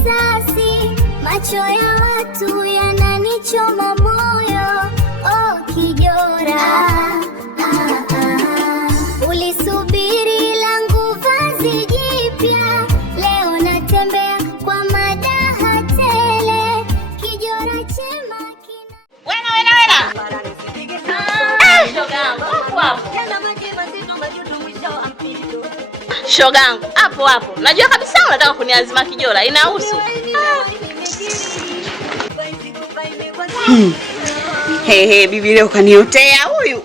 kisasi, macho ya watu yananichoma moyo. Oh Kijora, ulisubiri langu vazi jipya, leo natembea kwa madaha tele. Kijora chema kina wena shogangu hapo. Najua kabisa unataka kuniazima Kijora, inahusu. Bibi leo kaniotea huyu.